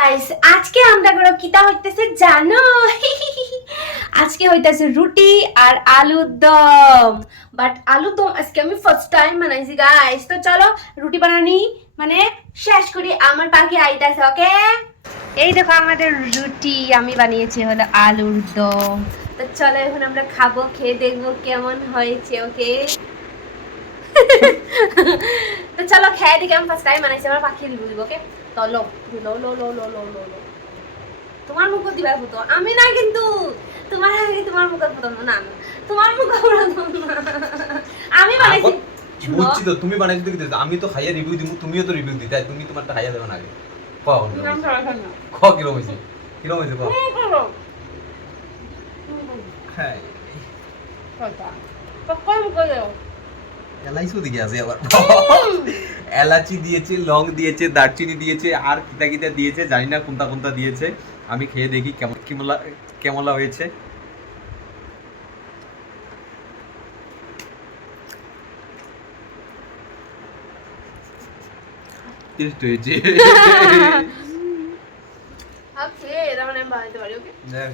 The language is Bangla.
গাইস আজকে আমরা গরো কিতা হইতেছে জানো? আজকে হইতেছে রুটি আর আলুর দম। বাট আলুর দম আজকে আমি ফার্স্ট টাইম বানাইছি গাইস। তো চলো রুটি বানানি মানে শেষ করি, আমার পাখি আইতাছে। ওকে, এই দেখো আমাদের রুটি আমি বানিয়েছি হলো আলুর দম। তো চলো এখন আমরা খাবো, খেয়ে দেখবো কেমন হয়েছে। ওকে, তো চলো খেয়ে দিকে আমি ফার্স্ট টাইম বানাইছি, আমার পাখি রিভিউ দিব। ওকে, তো লো লো লো লো লো লো লো লো তোমার মুখ দিবার হতো আমি না, কিন্তু তোমার আগে তোমার মুখ প্রথম না, তোমার মুখ প্রথম না, আমি বানাইছি। বুঝছি তো, তুমি বানাইছো তো, কিন্তু আমি তো খাইয়া রিভিউ দিব, তুমিও তো রিভিউ দিতে, তুমি তোমারটা খাইয়া দেবে না আগে। কও কিরম হয়েছে, কিরম হয়েছে কও। হ্যাঁ এলাইচি দিকে আছে আবার, এলাচি দিয়েছে, লং দিয়েছে, দারচিনি দিয়েছে, আর কিতা কিতা দিয়েছে জানি না, কোনটা কোনটা দিয়েছে। আমি খেয়ে দেখি কেমন কেমলা হয়েছে। টেস্ট হয়েছে। ওকে, তাহলে আমি বানাইতে পারি। ওকে, দেখ